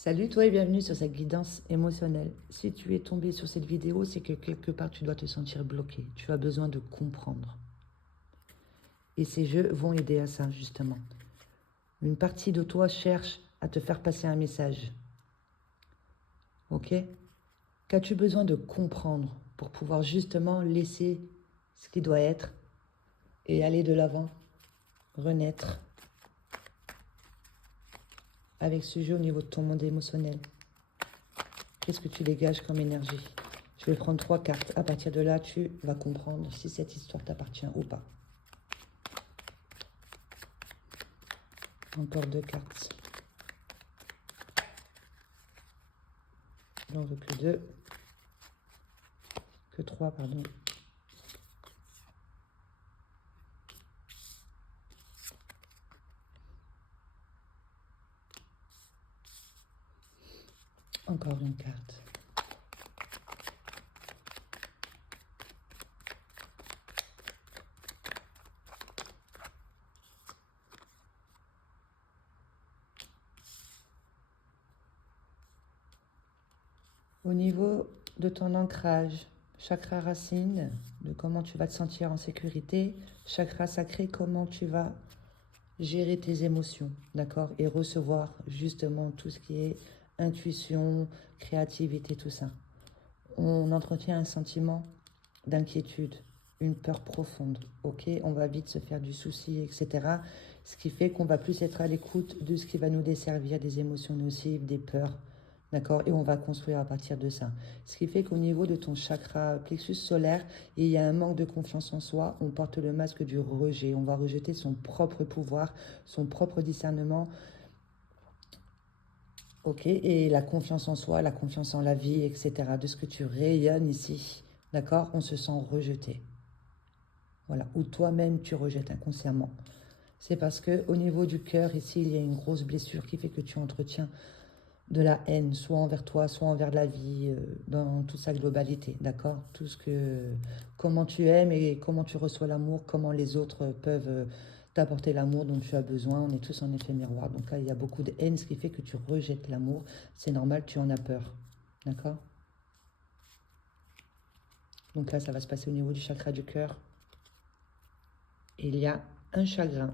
Salut toi et bienvenue sur cette guidance émotionnelle. Si tu es tombé sur cette vidéo, c'est que quelque part tu dois te sentir bloqué. Tu as besoin de comprendre. Et ces jeux vont aider à ça justement. Une partie de toi cherche à te faire passer un message. Ok? Qu'as-tu besoin de comprendre pour pouvoir justement laisser ce qui doit être et aller de l'avant, renaître avec ce jeu au niveau de ton monde émotionnel? Qu'est-ce que tu dégages comme énergie? Je vais prendre 3 cartes. À partir de là, tu vas comprendre si cette histoire t'appartient ou pas. Encore 2 cartes. J'en veux que 2. Que 3, pardon. Encore une carte. Au niveau de ton ancrage, chakra racine, de comment tu vas te sentir en sécurité, chakra sacré, comment tu vas gérer tes émotions, d'accord? Et recevoir justement tout ce qui est intuition, créativité, tout ça. On entretient un sentiment d'inquiétude, une peur profonde, ok? On va vite se faire du souci, etc. Ce qui fait qu'on va plus être à l'écoute de ce qui va nous desservir, des émotions nocives, des peurs, d'accord? Et on va construire à partir de ça. Ce qui fait qu'au niveau de ton chakra plexus solaire, il y a un manque de confiance en soi, on porte le masque du rejet, on va rejeter son propre pouvoir, son propre discernement, ok? Et la confiance en soi, la confiance en la vie, etc. De ce que tu rayonnes ici, d'accord? On se sent rejeté. Voilà, ou toi-même tu rejettes inconsciemment. C'est parce que au niveau du cœur, ici, il y a une grosse blessure qui fait que tu entretiens de la haine, soit envers toi, soit envers la vie, dans toute sa globalité, d'accord? Tout ce que, comment tu aimes et comment tu reçois l'amour, comment les autres peuvent t'apporter l'amour dont tu as besoin. On est tous en effet miroir. Donc là, il y a beaucoup de haine, ce qui fait que tu rejettes l'amour. C'est normal, tu en as peur, d'accord? Donc là, ça va se passer au niveau du chakra du cœur. Il y a un chagrin.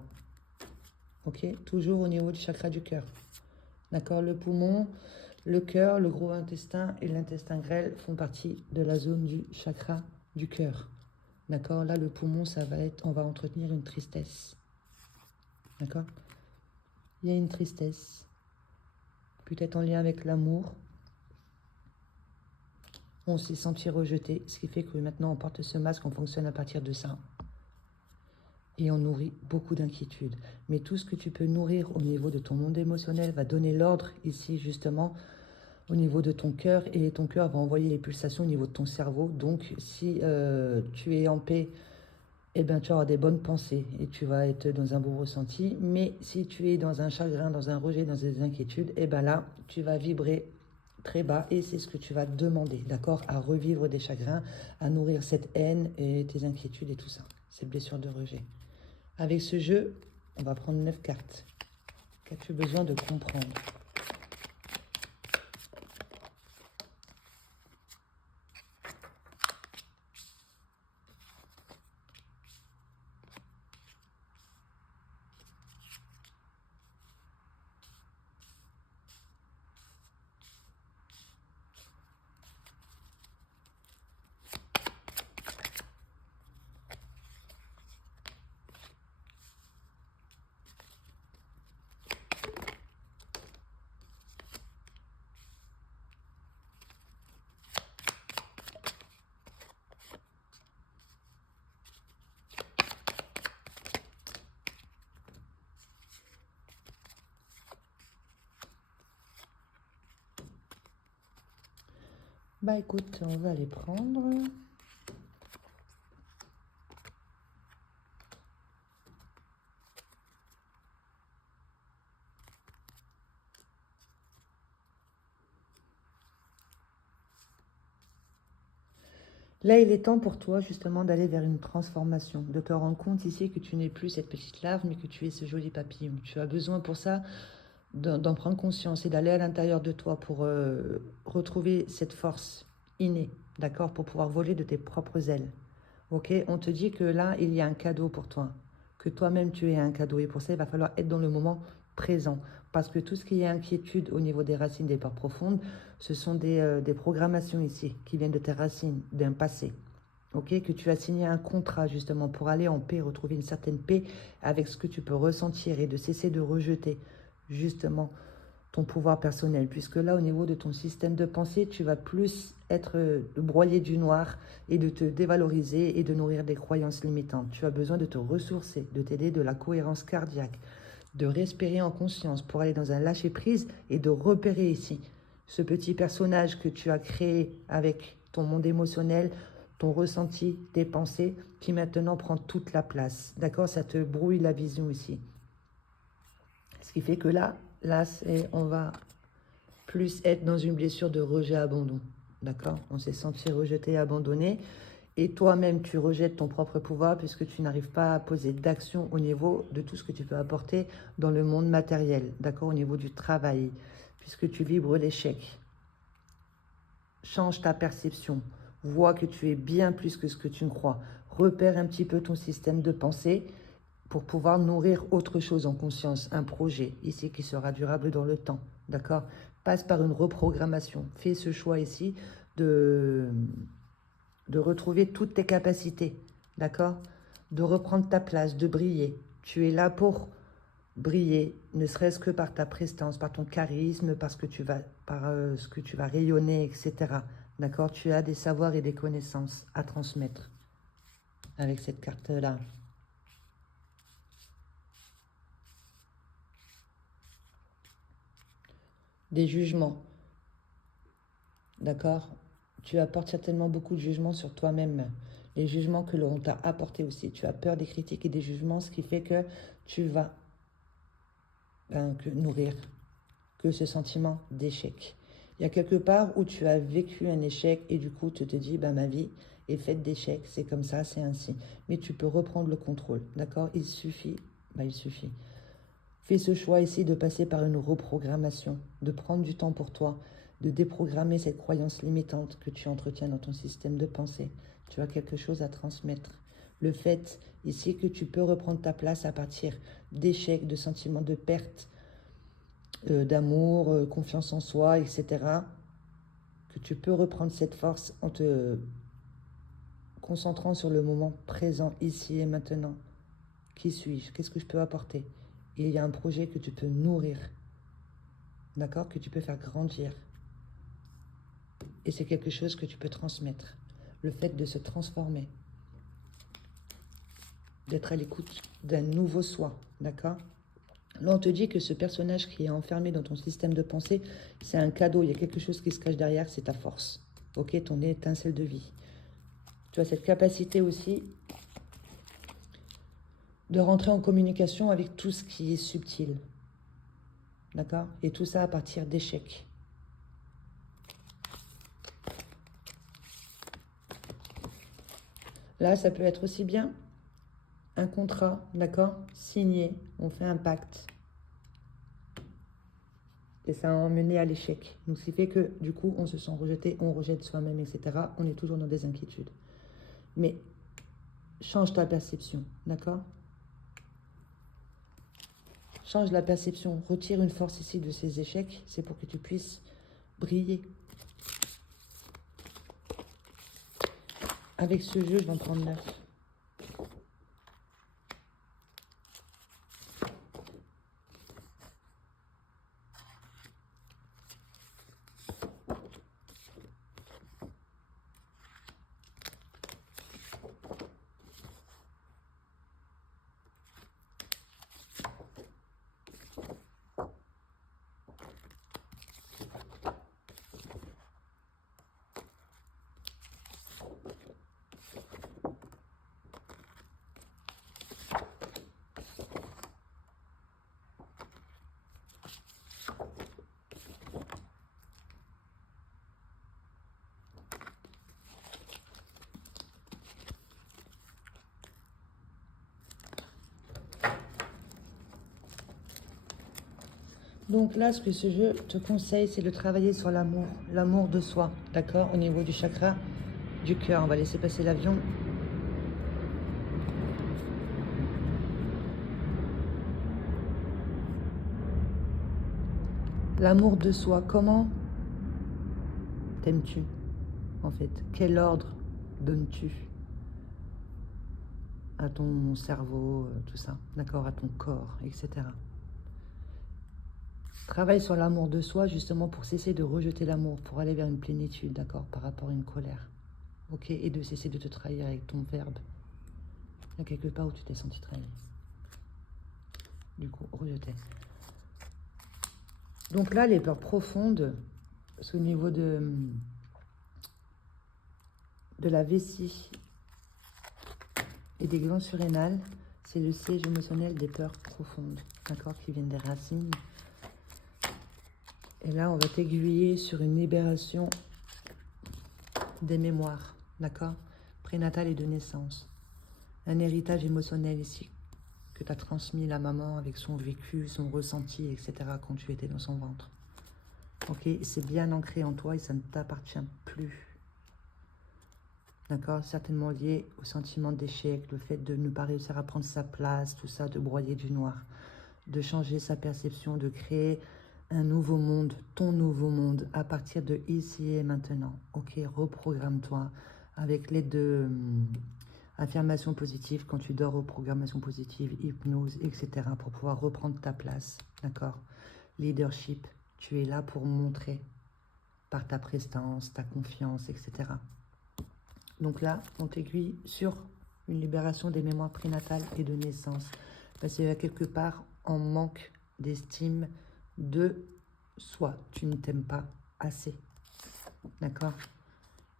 Ok, toujours au niveau du chakra du cœur. D'accord, le poumon, le cœur, le gros intestin et l'intestin grêle font partie de la zone du chakra du cœur. D'accord, là le poumon, ça va être, on va entretenir une tristesse. D'accord, il y a une tristesse, peut-être en lien avec l'amour. On s'est senti rejeté, ce qui fait que maintenant on porte ce masque, on fonctionne à partir de ça. Et on nourrit beaucoup d'inquiétudes. Mais tout ce que tu peux nourrir au niveau de ton monde émotionnel va donner l'ordre ici justement au niveau de ton cœur, et ton cœur va envoyer les pulsations au niveau de ton cerveau. Donc si tu es en paix, eh ben, tu auras des bonnes pensées et tu vas être dans un bon ressenti. Mais si tu es dans un chagrin, dans un rejet, dans des inquiétudes, eh ben là, tu vas vibrer très bas et c'est ce que tu vas demander, d'accord? À revivre des chagrins, à nourrir cette haine et tes inquiétudes et tout ça, ces blessures de rejet. Avec ce jeu, on va prendre 9 cartes. Qu'as-tu besoin de comprendre? Bah écoute, on va les prendre. Là, il est temps pour toi justement d'aller vers une transformation, de te rendre compte ici que tu n'es plus cette petite larve, mais que tu es ce joli papillon. Tu as besoin pour ça d'en prendre conscience et d'aller à l'intérieur de toi pour retrouver cette force innée, d'accord, pour pouvoir voler de tes propres ailes. Ok, on te dit que là, il y a un cadeau pour toi, que toi-même tu es un cadeau. Et pour ça, il va falloir être dans le moment présent. Parce que tout ce qui est inquiétude au niveau des racines des peurs profondes, ce sont des programmations ici qui viennent de tes racines, d'un passé. Ok, que tu as signé un contrat justement pour aller en paix, retrouver une certaine paix avec ce que tu peux ressentir et de cesser de rejeter justement ton pouvoir personnel, puisque là, au niveau de ton système de pensée, tu vas plus être broyé du noir et de te dévaloriser et de nourrir des croyances limitantes. Tu as besoin de te ressourcer, de t'aider de la cohérence cardiaque, de respirer en conscience pour aller dans un lâcher-prise et de repérer ici ce petit personnage que tu as créé avec ton monde émotionnel, ton ressenti, tes pensées, qui maintenant prend toute la place. D'accord? Ça te brouille la vision ici. Ce qui fait que là, on va plus être dans une blessure de rejet-abandon. D'accord? On s'est senti rejeté, abandonné. Et toi-même, tu rejettes ton propre pouvoir puisque tu n'arrives pas à poser d'action au niveau de tout ce que tu peux apporter dans le monde matériel. D'accord? Au niveau du travail, puisque tu vibres l'échec. Change ta perception. Vois que tu es bien plus que ce que tu ne crois. Repère un petit peu ton système de pensée pour pouvoir nourrir autre chose en conscience, un projet ici qui sera durable dans le temps, d'accord? Passe par une reprogrammation. Fais ce choix ici de retrouver toutes tes capacités, d'accord? De reprendre ta place, de briller. Tu es là pour briller, ne serait-ce que par ta prestance, par ton charisme, par ce que tu vas rayonner, etc. D'accord? Tu as des savoirs et des connaissances à transmettre avec cette carte-là. Des jugements, d'accord? Tu apportes certainement beaucoup de jugements sur toi-même. Les jugements que l'on t'a apportés aussi. Tu as peur des critiques et des jugements, ce qui fait que tu vas nourrir que ce sentiment d'échec. Il y a quelque part où tu as vécu un échec et du coup tu te dis, ma vie est faite d'échecs, c'est comme ça, c'est ainsi. Mais tu peux reprendre le contrôle, d'accord? Il suffit. Fais ce choix ici de passer par une reprogrammation, de prendre du temps pour toi, de déprogrammer cette croyance limitante que tu entretiens dans ton système de pensée. Tu as quelque chose à transmettre. Le fait ici que tu peux reprendre ta place à partir d'échecs, de sentiments de perte, d'amour, confiance en soi, etc. Que tu peux reprendre cette force en te concentrant sur le moment présent, ici et maintenant. Qui suis-je? Qu'est-ce que je peux apporter? Et il y a un projet que tu peux nourrir, d'accord? Que tu peux faire grandir. Et c'est quelque chose que tu peux transmettre. Le fait de se transformer, d'être à l'écoute d'un nouveau soi, d'accord? Là, on te dit que ce personnage qui est enfermé dans ton système de pensée, c'est un cadeau. Il y a quelque chose qui se cache derrière, c'est ta force. Ok, ton étincelle de vie. Tu as cette capacité aussi de rentrer en communication avec tout ce qui est subtil. D'accord? Et tout ça à partir d'échecs. Là, ça peut être aussi bien un contrat, d'accord? Signé, on fait un pacte. Et ça a emmené à l'échec. Donc, ce qui fait que, du coup, on se sent rejeté, on rejette soi-même, etc. On est toujours dans des inquiétudes. Mais change ta perception, d'accord? Change la perception, retire une force ici de ces échecs, c'est pour que tu puisses briller. Avec ce jeu, je vais en prendre 9. Donc là, ce que ce jeu te conseille, c'est de travailler sur l'amour, l'amour de soi, d'accord? Au niveau du chakra du cœur, on va laisser passer l'avion. L'amour de soi, comment t'aimes-tu, en fait? Quel ordre donnes-tu à ton cerveau, tout ça, d'accord? À ton corps, etc. Travaille sur l'amour de soi, justement, pour cesser de rejeter l'amour, pour aller vers une plénitude, d'accord? Par rapport à une colère, ok? Et de cesser de te trahir avec ton verbe. Il y a quelque part où tu t'es senti trahi. Du coup, rejeté. Donc là, les peurs profondes, c'est au niveau de la vessie et des glandes surrénales, c'est le siège émotionnel des peurs profondes, d'accord, qui viennent des racines. Et là, on va t'aiguiller sur une libération des mémoires, d'accord, prénatales et de naissance. Un héritage émotionnel ici, que tu as transmis la maman avec son vécu, son ressenti, etc., quand tu étais dans son ventre. Ok, c'est bien ancré en toi et ça ne t'appartient plus. D'accord, certainement lié au sentiment d'échec, le fait de ne pas réussir à prendre sa place, tout ça, de broyer du noir, de changer sa perception, de créer un nouveau monde, ton nouveau monde, à partir de ici et maintenant. Ok, reprogramme-toi avec l'aide de affirmations positives, quand tu dors, reprogrammation positive, hypnose, etc., pour pouvoir reprendre ta place. D'accord, leadership, tu es là pour montrer par ta prestance, ta confiance, etc. Donc là, on t'aiguille sur une libération des mémoires prénatales et de naissance. Parce qu'il y a quelque part en manque d'estime de soi. Tu ne t'aimes pas assez. D'accord?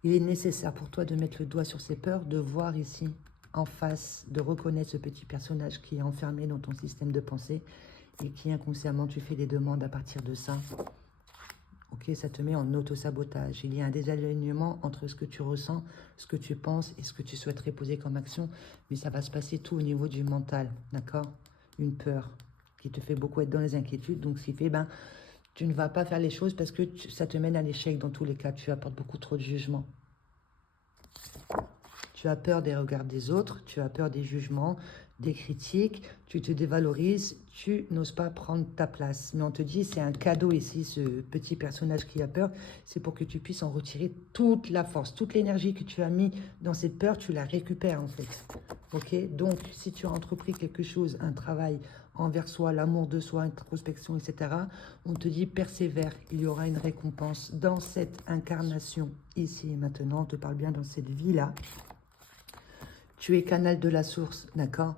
Il est nécessaire pour toi de mettre le doigt sur ces peurs, de voir ici en face, de reconnaître ce petit personnage qui est enfermé dans ton système de pensée et qui inconsciemment, tu fais des demandes à partir de ça. Ok, ça te met en auto-sabotage. Il y a un désalignement entre ce que tu ressens, ce que tu penses et ce que tu souhaiterais poser comme action. Mais ça va se passer tout au niveau du mental, d'accord? Une peur qui te fait beaucoup être dans les inquiétudes. Donc, ce qui fait, tu ne vas pas faire les choses parce que ça te mène à l'échec dans tous les cas. Tu apportes beaucoup trop de jugement. Tu as peur des regards des autres, tu as peur des jugements, des critiques, tu te dévalorises, tu n'oses pas prendre ta place. Mais on te dit, c'est un cadeau ici, ce petit personnage qui a peur, c'est pour que tu puisses en retirer toute la force, toute l'énergie que tu as mis dans cette peur, tu la récupères en fait. Ok, donc si tu as entrepris quelque chose, un travail envers soi, l'amour de soi, introspection, etc., on te dit persévère, il y aura une récompense dans cette incarnation, ici et maintenant, on te parle bien dans cette vie-là. Tu es canal de la source, d'accord?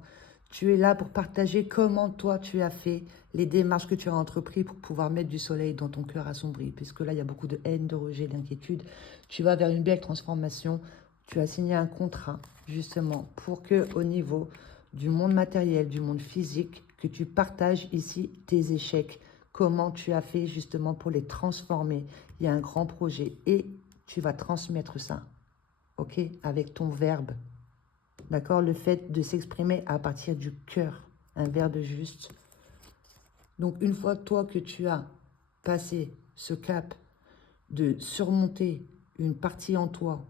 Tu es là pour partager comment toi tu as fait les démarches que tu as entreprises pour pouvoir mettre du soleil dans ton cœur assombri. Puisque là, il y a beaucoup de haine, de rejet, d'inquiétude. Tu vas vers une belle transformation. Tu as signé un contrat, justement, pour que au niveau du monde matériel, du monde physique, que tu partages ici tes échecs. Comment tu as fait justement pour les transformer. Il y a un grand projet et tu vas transmettre ça, ok? Avec ton verbe. D'accord? Le fait de s'exprimer à partir du cœur, un verbe juste. Donc, une fois toi que tu as passé ce cap de surmonter une partie en toi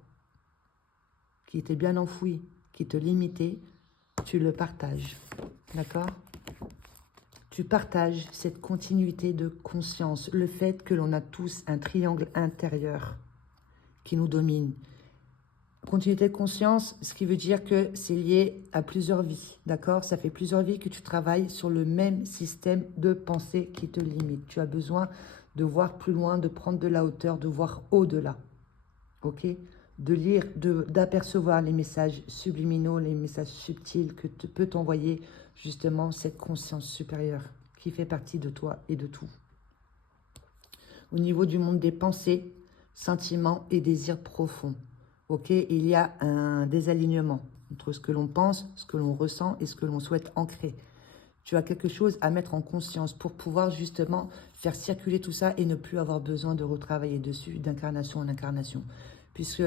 qui était bien enfouie, qui te limitait, tu le partages. D'accord? Tu partages cette continuité de conscience, le fait que l'on a tous un triangle intérieur qui nous domine. Continuité de conscience, ce qui veut dire que c'est lié à plusieurs vies, d'accord? Ça fait plusieurs vies que tu travailles sur le même système de pensée qui te limite. Tu as besoin de voir plus loin, de prendre de la hauteur, de voir au-delà, ok? De lire, d'apercevoir les messages subliminaux, les messages subtils que peut t'envoyer justement cette conscience supérieure qui fait partie de toi et de tout. Au niveau du monde des pensées, sentiments et désirs profonds. Ok, il y a un désalignement entre ce que l'on pense, ce que l'on ressent et ce que l'on souhaite ancrer. Tu as quelque chose à mettre en conscience pour pouvoir justement faire circuler tout ça et ne plus avoir besoin de retravailler dessus d'incarnation en incarnation. Puisque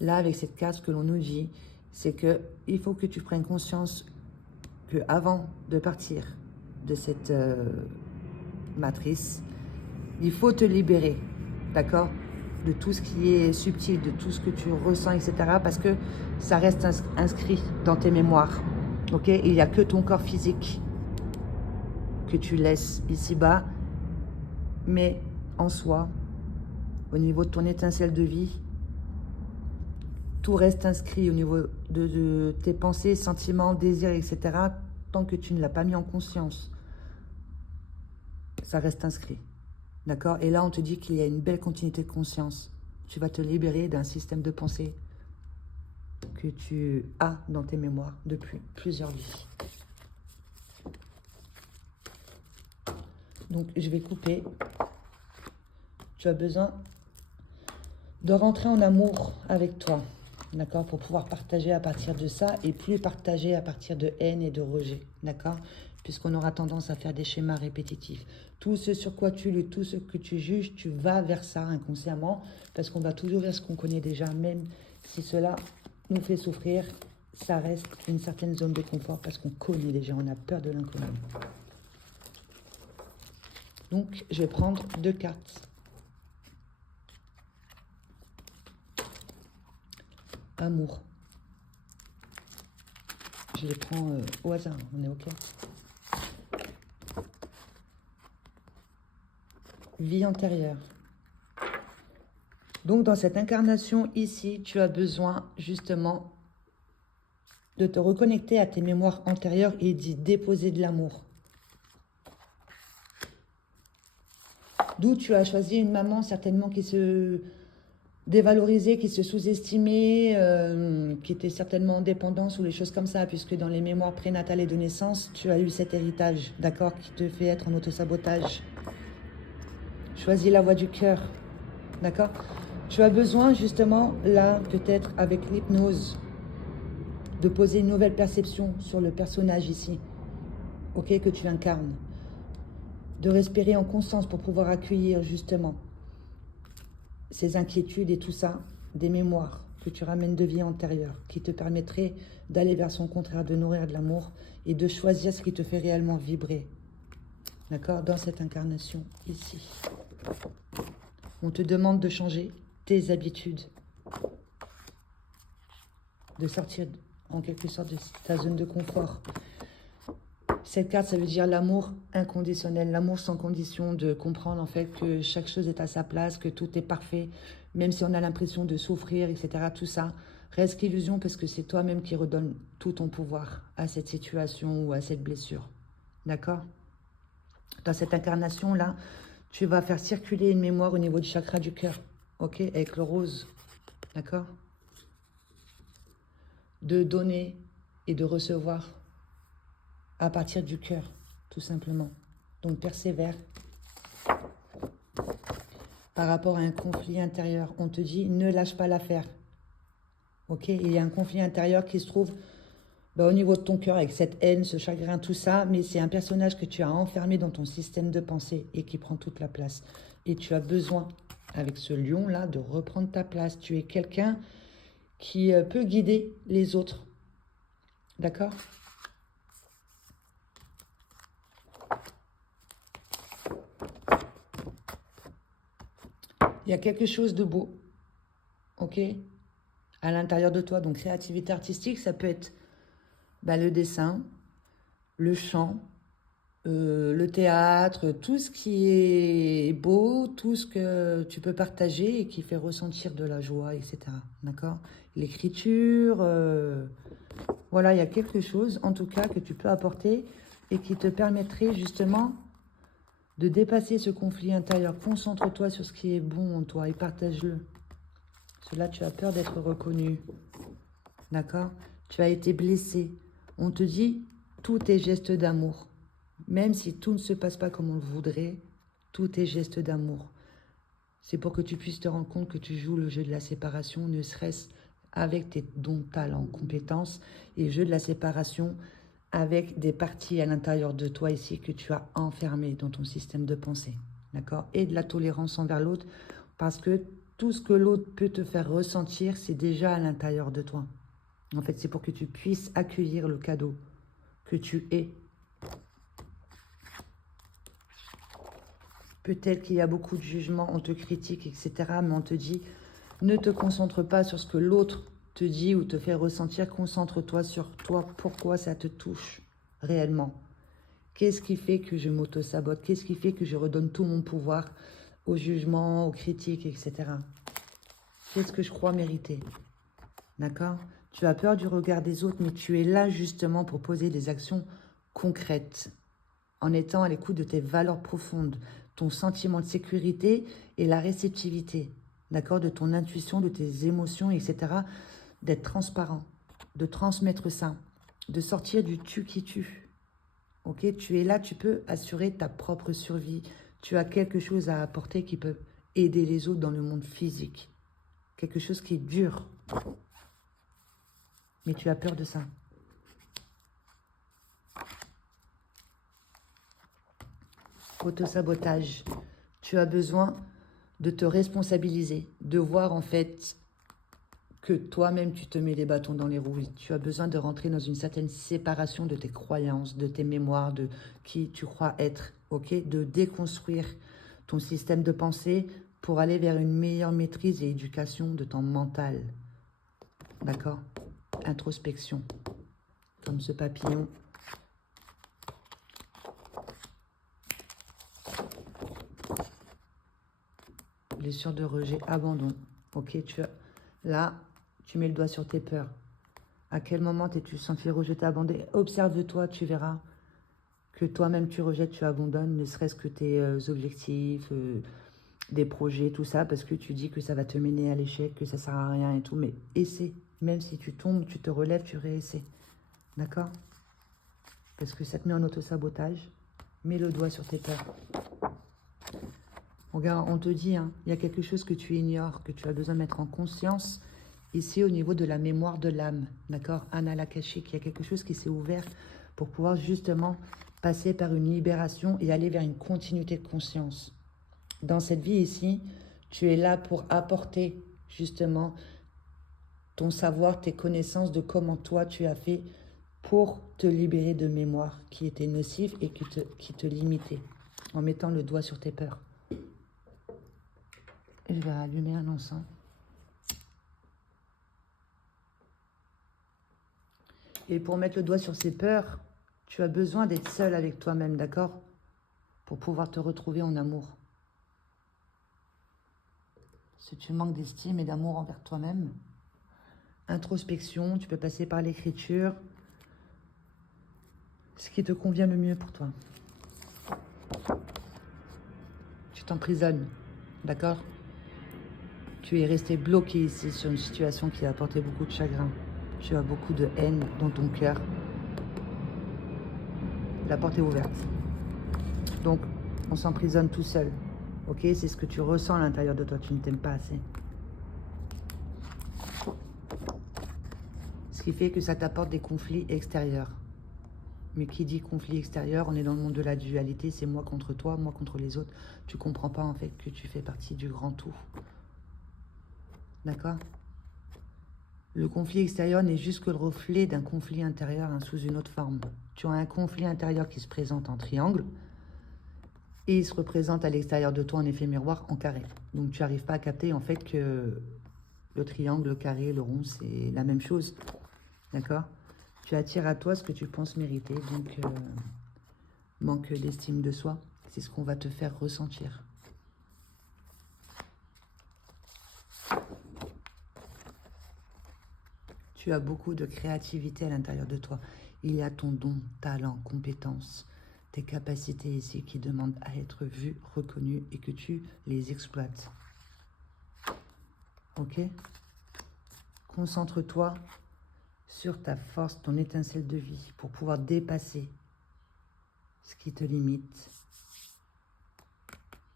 là, avec cette case, ce que l'on nous dit, c'est qu'il faut que tu prennes conscience qu'avant de partir de cette matrice. Il faut te libérer, d'accord? De tout ce qui est subtil, de tout ce que tu ressens, etc. Parce que ça reste inscrit dans tes mémoires, ok? Il n'y a que ton corps physique que tu laisses ici-bas. Mais en soi, au niveau de ton étincelle de vie, tout reste inscrit au niveau de tes pensées, sentiments, désirs, etc. Tant que tu ne l'as pas mis en conscience, ça reste inscrit. D'accord? Et là, on te dit qu'il y a une belle continuité de conscience. Tu vas te libérer d'un système de pensée que tu as dans tes mémoires depuis plusieurs vies. Donc, je vais couper. Tu as besoin de rentrer en amour avec toi. D'accord? Pour pouvoir partager à partir de ça et plus partager à partir de haine et de rejet. D'accord? Puisqu'on aura tendance à faire des schémas répétitifs. Tout ce sur quoi tu luttes, tout ce que tu juges, tu vas vers ça inconsciemment. Parce qu'on va toujours vers ce qu'on connaît déjà. Même si cela nous fait souffrir, ça reste une certaine zone de confort parce qu'on connaît déjà. On a peur de l'inconnu. Donc, je vais prendre 2 cartes. Amour. Je les prends au hasard, on est OK. Vie antérieure. Donc, dans cette incarnation ici, tu as besoin justement de te reconnecter à tes mémoires antérieures et d'y déposer de l'amour. D'où tu as choisi une maman certainement qui se dévalorisée, qui se sous-estimait, qui était certainement en dépendance ou les choses comme ça, puisque dans les mémoires prénatales et de naissance, tu as eu cet héritage, d'accord, qui te fait être en autosabotage. Choisis la voie du cœur, d'accord? Tu as besoin justement, là, peut-être avec l'hypnose, de poser une nouvelle perception sur le personnage ici, ok, que tu incarnes. De respirer en conscience pour pouvoir accueillir justement ces inquiétudes et tout ça, des mémoires que tu ramènes de vie antérieure, qui te permettraient d'aller vers son contraire, de nourrir de l'amour et de choisir ce qui te fait réellement vibrer. D'accord? Dans cette incarnation, ici. On te demande de changer tes habitudes. De sortir en quelque sorte de ta zone de confort. Cette carte, ça veut dire l'amour inconditionnel, l'amour sans condition, de comprendre en fait que chaque chose est à sa place, que tout est parfait, même si on a l'impression de souffrir, etc. Tout ça reste qu'illusion parce que c'est toi-même qui redonne tout ton pouvoir à cette situation ou à cette blessure. D'accord? Dans cette incarnation-là, tu vas faire circuler une mémoire au niveau du chakra du cœur, ok? Avec le rose, d'accord? De donner et de recevoir à partir du cœur, tout simplement. Donc, persévère. Par rapport à un conflit intérieur, on te dit, ne lâche pas l'affaire. Ok? Il y a un conflit intérieur qui se trouve au niveau de ton cœur, avec cette haine, ce chagrin, tout ça, mais c'est un personnage que tu as enfermé dans ton système de pensée et qui prend toute la place. Et tu as besoin, avec ce lion-là, de reprendre ta place. Tu es quelqu'un qui peut guider les autres. D'accord? Il y a quelque chose de beau, ok, à l'intérieur de toi. Donc, créativité artistique, ça peut être le dessin, le chant, le théâtre, tout ce qui est beau, tout ce que tu peux partager et qui fait ressentir de la joie, etc. D'accord? L'écriture, voilà, il y a quelque chose, en tout cas, que tu peux apporter et qui te permettrait justement de dépasser ce conflit intérieur. Concentre-toi sur ce qui est bon en toi et partage-le. Parce que là, tu as peur d'être reconnu. D'accord? Tu as été blessé. On te dit, tout est geste d'amour. Même si tout ne se passe pas comme on le voudrait, tout est geste d'amour. C'est pour que tu puisses te rendre compte que tu joues le jeu de la séparation, ne serait-ce avec tes dons, talents, compétences, et le jeu de la séparation avec des parties à l'intérieur de toi ici que tu as enfermées dans ton système de pensée. D'accord? Et de la tolérance envers l'autre, parce que tout ce que l'autre peut te faire ressentir, c'est déjà à l'intérieur de toi. En fait, c'est pour que tu puisses accueillir le cadeau que tu es. Peut-être qu'il y a beaucoup de jugements, on te critique, etc. Mais on te dit, ne te concentre pas sur ce que l'autre te dit ou te fait ressentir. Concentre-toi sur toi, pourquoi ça te touche réellement. Qu'est-ce qui fait que je m'auto-sabote? Qu'est-ce qui fait que je redonne tout mon pouvoir aux jugements, aux critiques, etc. Qu'est-ce que je crois mériter? D'accord? Tu as peur du regard des autres, mais tu es là justement pour poser des actions concrètes, en étant à l'écoute de tes valeurs profondes, ton sentiment de sécurité et la réceptivité, d'accord? De ton intuition, de tes émotions, etc. D'être transparent, de transmettre ça, de sortir du tu qui tue. Ok, tu es là, tu peux assurer ta propre survie. Tu as quelque chose à apporter qui peut aider les autres dans le monde physique. Quelque chose qui est dur. Mais tu as peur de ça. Autosabotage. Tu as besoin de te responsabiliser, de voir en fait que toi-même tu te mets les bâtons dans les roues. Tu as besoin de rentrer dans une certaine séparation de tes croyances, de tes mémoires, de qui tu crois être, ok? De déconstruire ton système de pensée pour aller vers une meilleure maîtrise et éducation de ton mental. D'accord? Introspection. Comme ce papillon. Blessure de rejet, abandon. Ok, là, tu mets le doigt sur tes peurs. À quel moment t'es-tu senti rejeté, abandonné? Observe-toi, tu verras que toi-même tu rejettes, tu abandonnes, ne serait-ce que tes objectifs, des projets, tout ça, parce que tu dis que ça va te mener à l'échec, que ça sert à rien et tout. Mais essaie. Même si tu tombes, tu te relèves, tu réessaies. D'accord? Parce que ça te met en auto-sabotage. Mets le doigt sur tes peurs. Regarde, on te dit, hein, il y a quelque chose que tu ignores, que tu as besoin de mettre en conscience. Ici, au niveau de la mémoire de l'âme, d'accord? Anna Akashique, il y a quelque chose qui s'est ouvert pour pouvoir justement passer par une libération et aller vers une continuité de conscience. Dans cette vie ici, tu es là pour apporter justement ton savoir, tes connaissances de comment toi tu as fait pour te libérer de mémoires qui étaient nocives et qui te limitaient, en mettant le doigt sur tes peurs. Je vais allumer un encens. Et pour mettre le doigt sur ces peurs, tu as besoin d'être seul avec toi-même, d'accord? Pour pouvoir te retrouver en amour. Si tu manques d'estime et d'amour envers toi-même, introspection, tu peux passer par l'écriture, ce qui te convient le mieux pour toi. Tu t'emprisonnes, d'accord? Tu es resté bloqué ici sur une situation qui a apporté beaucoup de chagrin. Tu as beaucoup de haine dans ton cœur. La porte est ouverte. Donc, on s'emprisonne tout seul. Ok? C'est ce que tu ressens à l'intérieur de toi. Tu ne t'aimes pas assez. Ce qui fait que ça t'apporte des conflits extérieurs. Mais qui dit conflit extérieur, on est dans le monde de la dualité. C'est moi contre toi, moi contre les autres. Tu comprends pas en fait que tu fais partie du grand tout. D'accord? Le conflit extérieur n'est juste que le reflet d'un conflit intérieur sous une autre forme. Tu as un conflit intérieur qui se présente en triangle et il se représente à l'extérieur de toi en effet miroir en carré. Donc tu n'arrives pas à capter en fait que le triangle, le carré, le rond, c'est la même chose. D'accord? Tu attires à toi ce que tu penses mériter. Donc manque d'estime de soi, c'est ce qu'on va te faire ressentir. Tu as beaucoup de créativité à l'intérieur de toi. Il y a ton don, talent, compétences, tes capacités ici qui demandent à être vues, reconnues et que tu les exploites. Ok? Concentre-toi sur ta force, ton étincelle de vie pour pouvoir dépasser ce qui te limite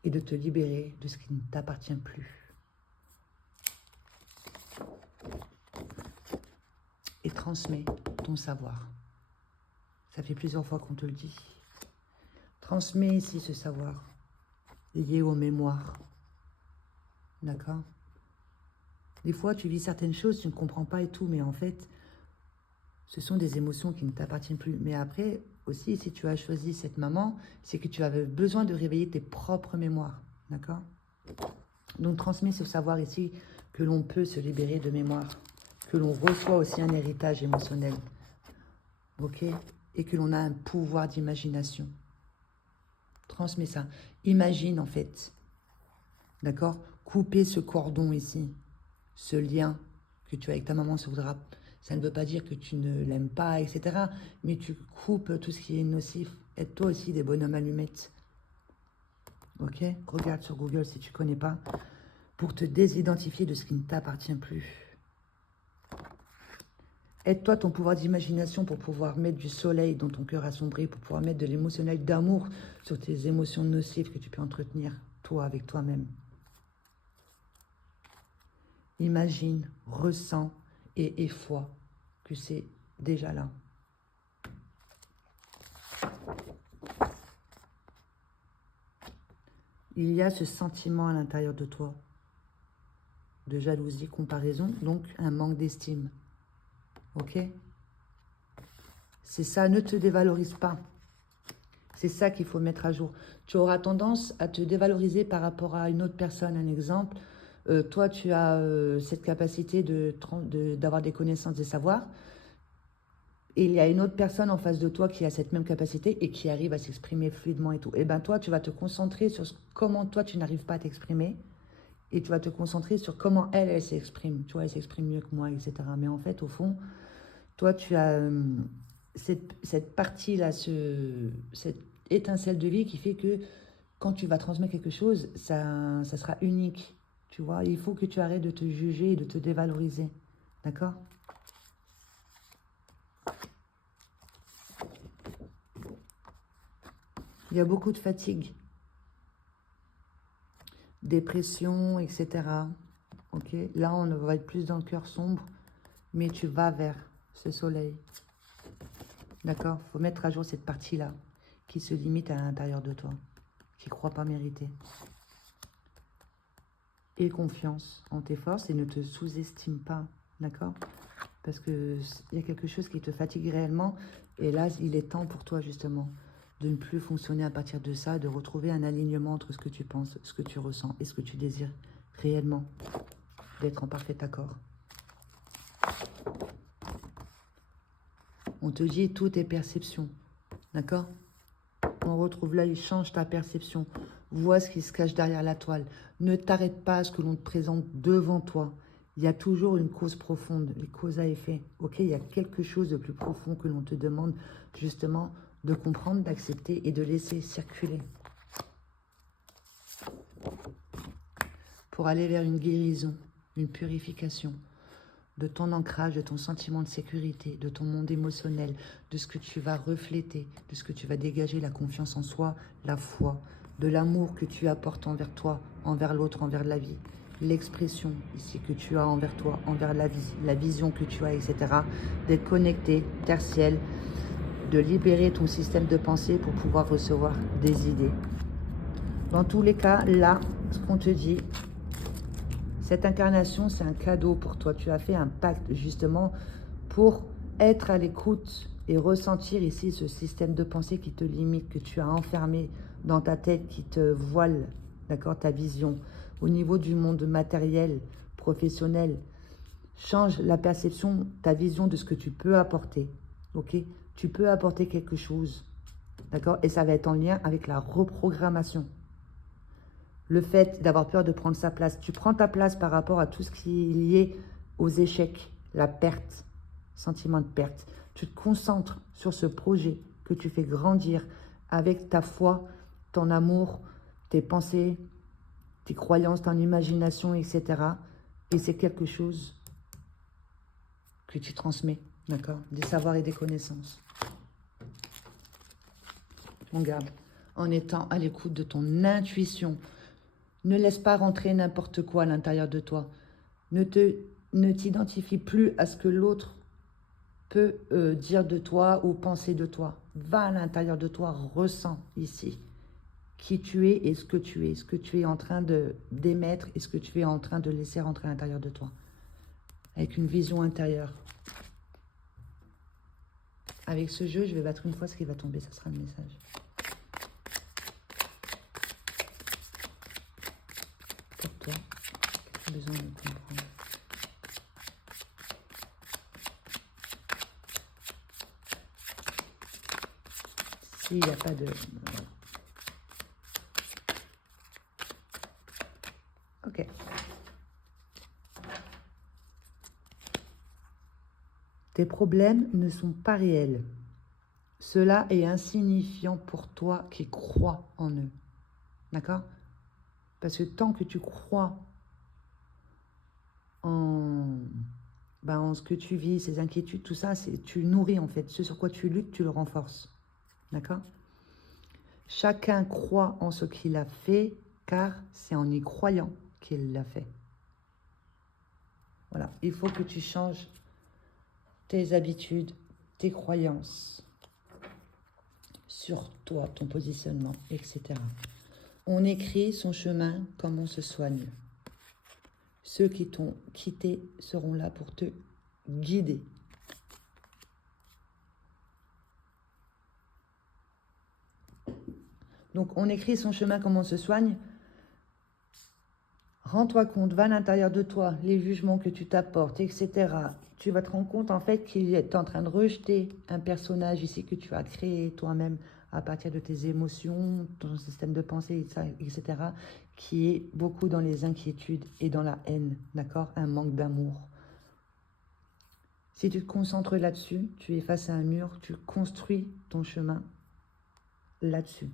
et de te libérer de ce qui ne t'appartient plus. Et transmets ton savoir. Ça fait plusieurs fois qu'on te le dit. Transmets ici ce savoir lié aux mémoires. D'accord? Des fois, tu vis certaines choses, tu ne comprends pas et tout, mais en fait, ce sont des émotions qui ne t'appartiennent plus. Mais après, aussi, si tu as choisi cette maman, c'est que tu avais besoin de réveiller tes propres mémoires. D'accord? Donc, transmets ce savoir ici que l'on peut se libérer de mémoire, que l'on reçoit aussi un héritage émotionnel. Ok? Et que l'on a un pouvoir d'imagination. Transmets ça. Imagine, en fait. D'accord? Couper ce cordon ici, ce lien que tu as avec ta maman, ça ne veut pas dire que tu ne l'aimes pas, etc. Mais tu coupes tout ce qui est nocif. Aide-toi aussi des bonhommes allumettes. Ok? Regarde sur Google si tu ne connais pas. Pour te désidentifier de ce qui ne t'appartient plus. Aide-toi ton pouvoir d'imagination pour pouvoir mettre du soleil dans ton cœur assombri, pour pouvoir mettre de l'émotionnel d'amour sur tes émotions nocives que tu peux entretenir, toi, avec toi-même. Imagine, ressens et foi que c'est déjà là. Il y a ce sentiment à l'intérieur de toi, de jalousie, comparaison, donc un manque d'estime. Ok? C'est ça, ne te dévalorise pas. C'est ça qu'il faut mettre à jour. Tu auras tendance à te dévaloriser par rapport à une autre personne. Un exemple, toi, tu as cette capacité d'avoir des connaissances, des savoirs. Et il y a une autre personne en face de toi qui a cette même capacité et qui arrive à s'exprimer fluidement et tout. Et bien toi, tu vas te concentrer sur comment toi, tu n'arrives pas à t'exprimer. Et tu vas te concentrer sur comment elle s'exprime. Tu vois, elle s'exprime mieux que moi, etc. Mais en fait, au fond, toi, tu as cette partie-là, cette étincelle de vie qui fait que quand tu vas transmettre quelque chose, ça sera unique. Tu vois, il faut que tu arrêtes de te juger et de te dévaloriser. D'accord ? Il y a beaucoup de fatigue, dépression, etc. Ok, là, on va être plus dans le cœur sombre, mais tu vas vers ce soleil. D'accord? Il faut mettre à jour cette partie-là qui se limite à l'intérieur de toi, qui ne croit pas mériter. Aie confiance en tes forces et ne te sous-estime pas. D'accord? Parce qu'il y a quelque chose qui te fatigue réellement. Et là, il est temps pour toi, justement, de ne plus fonctionner à partir de ça, de retrouver un alignement entre ce que tu penses, ce que tu ressens et ce que tu désires réellement. D'être en parfait accord. On te dit tout est perception. D'accord? On retrouve là, il change ta perception. Vois ce qui se cache derrière la toile. Ne t'arrête pas à ce que l'on te présente devant toi. Il y a toujours une cause profonde, les causes à effet. Ok, il y a quelque chose de plus profond que l'on te demande justement de comprendre, d'accepter et de laisser circuler. Pour aller vers une guérison, une purification de ton ancrage, de ton sentiment de sécurité, de ton monde émotionnel, de ce que tu vas refléter, de ce que tu vas dégager, la confiance en soi, la foi, de l'amour que tu apportes envers toi, envers l'autre, envers la vie, l'expression ici que tu as envers toi, envers la vie, la vision que tu as, etc. D'être connecté, tertiel, de libérer ton système de pensée pour pouvoir recevoir des idées. Dans tous les cas, là, ce qu'on te dit, cette incarnation, c'est un cadeau pour toi. Tu as fait un pacte justement pour être à l'écoute et ressentir ici ce système de pensée qui te limite, que tu as enfermé dans ta tête, qui te voile, d'accord, ta vision. Au niveau du monde matériel, professionnel, change la perception, ta vision de ce que tu peux apporter, ok? Tu peux apporter quelque chose, d'accord? Et ça va être en lien avec la reprogrammation. Le fait d'avoir peur de prendre sa place. Tu prends ta place par rapport à tout ce qui est lié aux échecs, la perte, sentiment de perte. Tu te concentres sur ce projet que tu fais grandir avec ta foi, ton amour, tes pensées, tes croyances, ton imagination, etc. Et c'est quelque chose que tu transmets, d'accord? Des savoirs et des connaissances. On garde en étant à l'écoute de ton intuition. Ne laisse pas rentrer n'importe quoi à l'intérieur de toi. Ne t'identifie plus à ce que l'autre peut dire de toi ou penser de toi. Va à l'intérieur de toi, ressens ici qui tu es et ce que tu es en train d'émettre et ce que tu es en train de laisser rentrer à l'intérieur de toi. Avec une vision intérieure. Avec ce jeu, je vais battre une fois, ce qui va tomber, ça sera le message. Pour toi, tu as besoin de comprendre. S'il n'y a pas de... Ok. Tes problèmes ne sont pas réels. Cela est insignifiant pour toi qui crois en eux. D'accord? Parce que tant que tu crois en ce que tu vis, ces inquiétudes, tout ça, tu nourris en fait. Ce sur quoi tu luttes, tu le renforces. D'accord? Chacun croit en ce qu'il a fait, car c'est en y croyant qu'il l'a fait. Voilà, il faut que tu changes tes habitudes, tes croyances sur toi, ton positionnement, etc. On écrit son chemin comme on se soigne. Ceux qui t'ont quitté seront là pour te guider. Donc, on écrit son chemin comme on se soigne. Rends-toi compte, va à l'intérieur de toi, les jugements que tu t'apportes, etc. Tu vas te rendre compte, en fait, qu'il est en train de rejeter un personnage ici que tu as créé toi-même à partir de tes émotions, ton système de pensée, etc., qui est beaucoup dans les inquiétudes et dans la haine, d'accord? Un manque d'amour. Si tu te concentres là-dessus, tu es face à un mur, tu construis ton chemin là-dessus.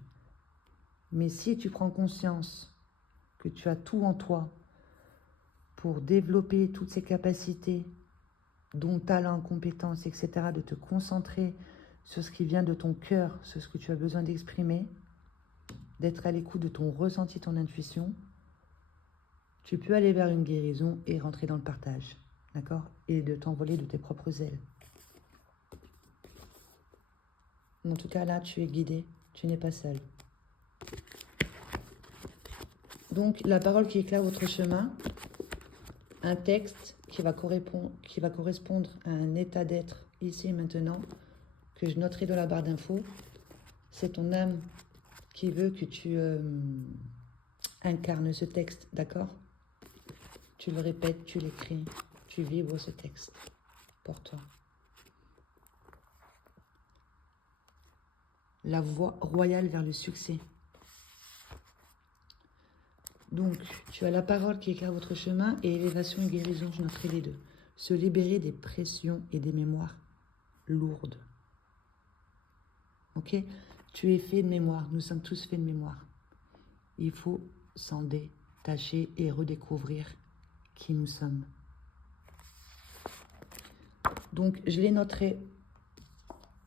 Mais si tu prends conscience que tu as tout en toi pour développer toutes ces capacités, dont talent, compétences, etc., de te concentrer sur ce qui vient de ton cœur, sur ce que tu as besoin d'exprimer, d'être à l'écoute de ton ressenti, ton intuition, tu peux aller vers une guérison et rentrer dans le partage, d'accord? Et de t'envoler de tes propres ailes. En tout cas, là, tu es guidé, tu n'es pas seul. Donc, la parole qui éclaire votre chemin, un texte qui va correspondre à un état d'être ici et maintenant, que je noterai dans la barre d'infos. C'est ton âme qui veut que tu incarnes ce texte, d'accord? Tu le répètes, tu l'écris, tu vibres ce texte pour toi. La voie royale vers le succès. Donc, tu as la parole qui éclaire votre chemin et élévation et guérison, je noterai les deux. Se libérer des pressions et des mémoires lourdes. Ok? Tu es fait de mémoire, nous sommes tous faits de mémoire. Il faut s'en détacher et redécouvrir qui nous sommes. Donc, je les noterai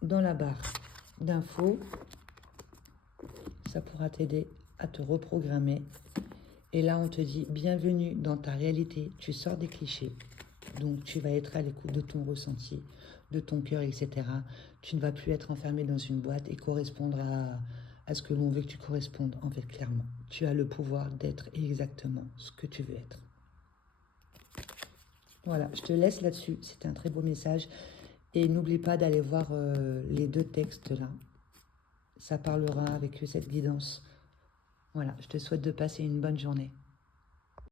dans la barre d'infos. Ça pourra t'aider à te reprogrammer. Et là, on te dit, bienvenue dans ta réalité. Tu sors des clichés. Donc, tu vas être à l'écoute de ton ressenti, de ton cœur, etc. Tu ne vas plus être enfermé dans une boîte et correspondre à ce que l'on veut que tu correspondes, en fait, clairement. Tu as le pouvoir d'être exactement ce que tu veux être. Voilà, je te laisse là-dessus. C'était un très beau message. Et n'oublie pas d'aller voir les deux textes là. Ça parlera avec cette guidance. Voilà, je te souhaite de passer une bonne journée.